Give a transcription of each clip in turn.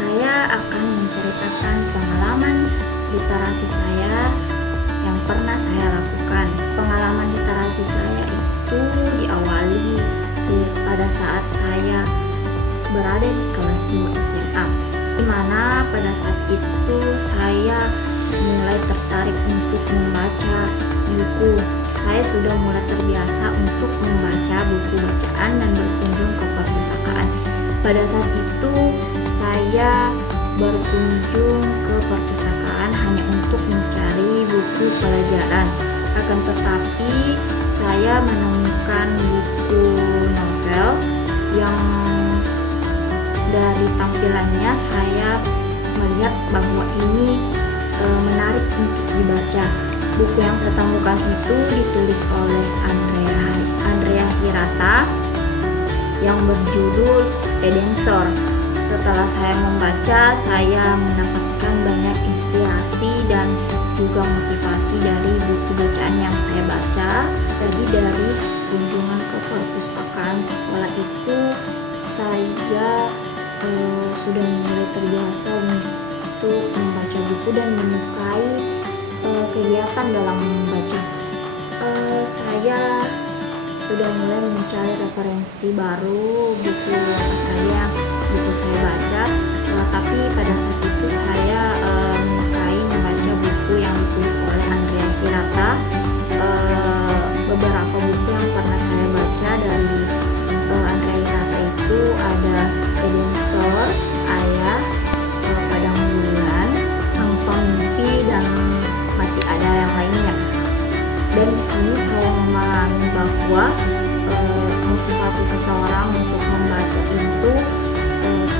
Saya akan menceritakan pengalaman literasi saya yang pernah saya lakukan. Pengalaman literasi saya itu diawali pada saat saya berada di kelas 2 SMA, di mana pada saat itu saya mulai tertarik untuk membaca buku. Saya sudah mulai terbiasa untuk membaca buku bacaan dan berkunjung ke perpustakaan. Pada saat itu saya berkunjung ke perpustakaan hanya untuk mencari buku pelajaran. Akan tetapi saya menemukan buku novel yang dari tampilannya saya melihat bahwa ini menarik untuk dibaca. Buku yang saya temukan itu ditulis oleh Andrea Hirata yang berjudul Edensor. Setelah saya membaca, saya mendapatkan banyak inspirasi dan juga motivasi dari buku bacaan yang saya baca. Jadi dari kunjungan ke perpustakaan sekolah itu saya sudah mulai terbiasa untuk membaca buku dan menyukai kegiatan dalam membaca. Saya sudah mulai mencari referensi baru, buku apa saja yang bisa saya baca. Tapi pada saat itu saya menyukai membaca buku yang ditulis oleh Andrea Hirata. Beberapa buku yang pernah saya baca dari Andrea Hirata itu ada Edensor, Ayah, Padang Bulan, Sang Pemimpi, dan masih ada yang lainnya. Dan di sini saya memahami bahwa motivasi seseorang untuk membaca itu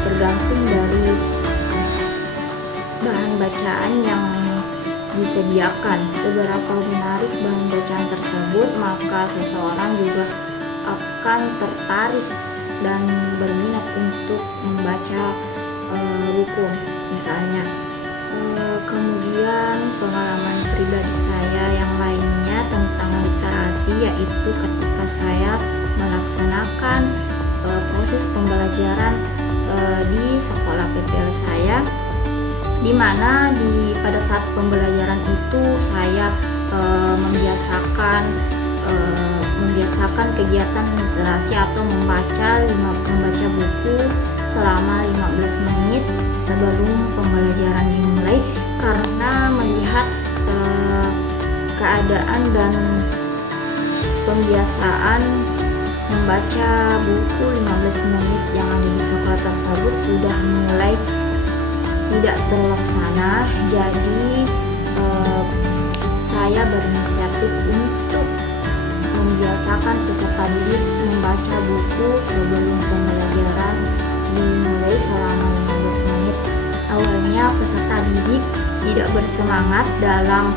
tergantung dari bahan bacaan yang disediakan. Seberapa menarik bahan bacaan tersebut, maka seseorang juga akan tertarik dan berminat untuk membaca buku misalnya. Kemudian pengalaman pribadi saya yang lainnya tentang literasi yaitu ketika saya melaksanakan proses pembelajaran di sekolah PPL saya, di mana pada saat pembelajaran itu saya membiasakan kegiatan literasi atau membaca buku selama 15 menit sebelum pembelajaran dimulai, karena melihat keadaan dan pembiasaan membaca buku 15 menit yang ada di sekolah tersebut sudah mulai tidak terlaksana. Jadi saya berinisiatif untuk membiasakan peserta didik membaca buku sebelum pembelajaran dimulai selama 15 menit. Awalnya peserta didik tidak bersemangat dalam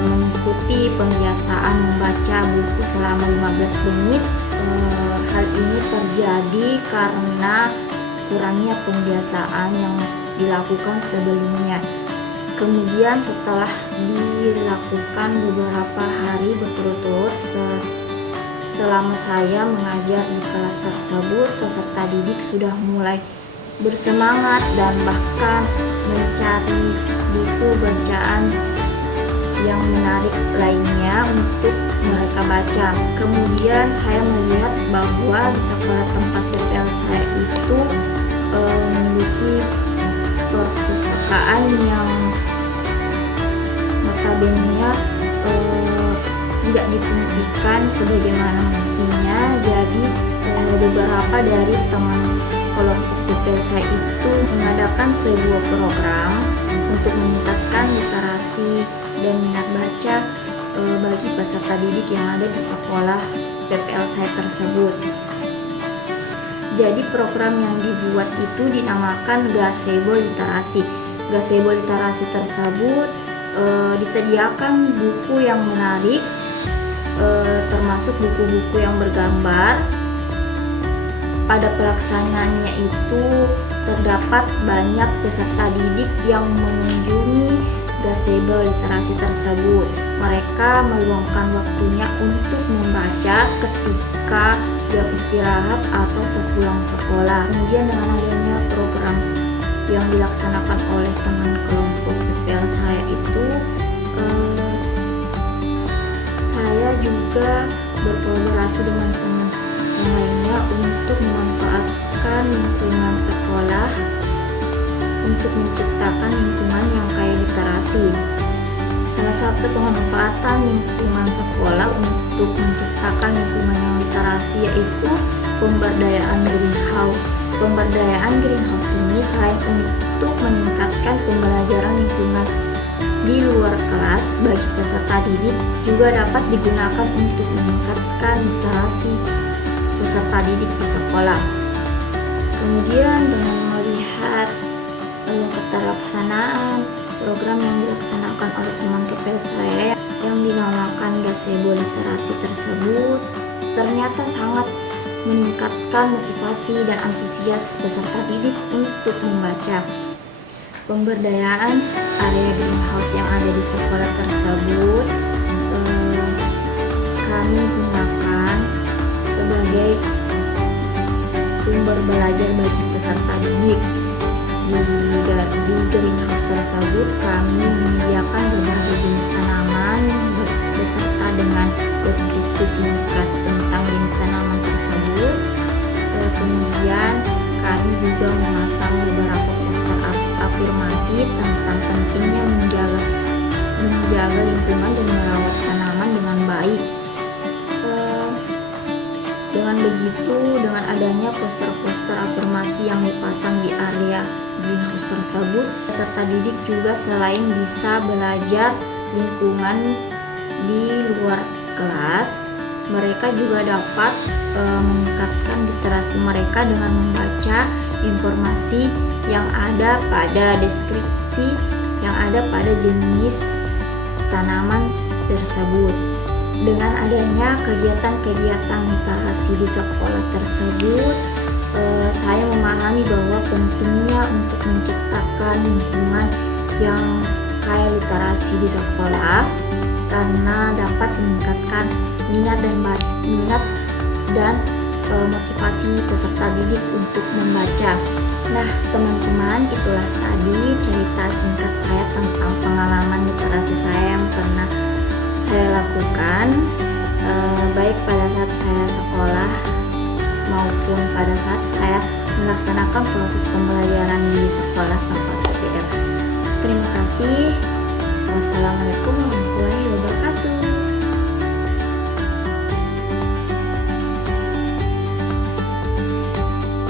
mengikuti pembiasaan membaca buku selama 15 menit. Hal ini terjadi karena kurangnya pembiasaan yang dilakukan sebelumnya. Kemudian setelah dilakukan beberapa hari berturut-turut selama saya mengajar di kelas tersebut, peserta didik sudah mulai bersemangat dan bahkan mencari buku bacaan yang menarik lainnya untuk mereka baca. Kemudian saya melihat bahwa di sekolah tempat PPL saya itu memiliki perpustakaan yang notabene tidak difungsikan sebagaimana mestinya. Jadi beberapa dari teman kelompok PPL saya itu mengadakan sebuah program untuk meningkatkan literasi dan minat baca bagi peserta didik yang ada di sekolah PPL saya tersebut. Jadi program yang dibuat itu dinamakan Gazebo Literasi. Gazebo Literasi tersebut disediakan buku yang menarik, termasuk buku-buku yang bergambar. Pada pelaksanaannya itu terdapat banyak peserta didik yang mengunjungi gazebo literasi tersebut. Mereka meluangkan waktunya untuk membaca ketika jam istirahat atau sepulang sekolah. Kemudian dengan adanya program yang dilaksanakan oleh teman kelompok PPL saya itu, saya juga berkolaborasi dengan teman yang lainnya untuk memanfaatkan lingkungan sekolah untuk menciptakan lingkungan yang kaya literasi. Salah satu pemanfaatan lingkungan sekolah untuk menciptakan lingkungan yang literasi yaitu pemberdayaan greenhouse. Pemberdayaan greenhouse ini selain untuk meningkatkan pembelajaran lingkungan di luar kelas bagi peserta didik, juga dapat digunakan untuk meningkatkan literasi peserta didik di sekolah. Kemudian dengan melihat keterlaksanaan program yang dilaksanakan oleh teman TPL saya yang dinamakan Gazebo Literasi tersebut, ternyata sangat meningkatkan motivasi dan antusias peserta didik untuk membaca. Pemberdayaan area greenhouse yang ada di sekolah tersebut kami gunakan sebagai sumber belajar bagi peserta didik. Di greenhouse tersebut kami menyediakan berbagai jenis tanaman beserta dengan deskripsi singkat tentang jenis tanaman tersebut. Kemudian kami juga memasang beberapa poster afirmasi tentang pentingnya menjaga lingkungan dan merawat tanaman dengan baik. Dengan begitu, dengan adanya poster-poster afirmasi yang dipasang di area greenhouse tersebut, peserta didik juga selain bisa belajar lingkungan di luar kelas, mereka juga dapat meningkatkan literasi mereka dengan membaca informasi yang ada pada deskripsi yang ada pada jenis tanaman tersebut. Dengan adanya kegiatan-kegiatan literasi di sekolah tersebut, saya memahami bahwa pentingnya untuk menciptakan lingkungan yang kaya literasi di sekolah karena dapat meningkatkan minat dan motivasi peserta didik untuk membaca. Nah, teman-teman, itulah tadi cerita singkat saya tentang pengalaman literasi saya yang pernah saya lakukan, baik pada saat saya sekolah maupun pada saat saya melaksanakan proses pembelajaran di sekolah tempat PPL. Terima kasih. Wassalamualaikum warahmatullahi wabarakatuh.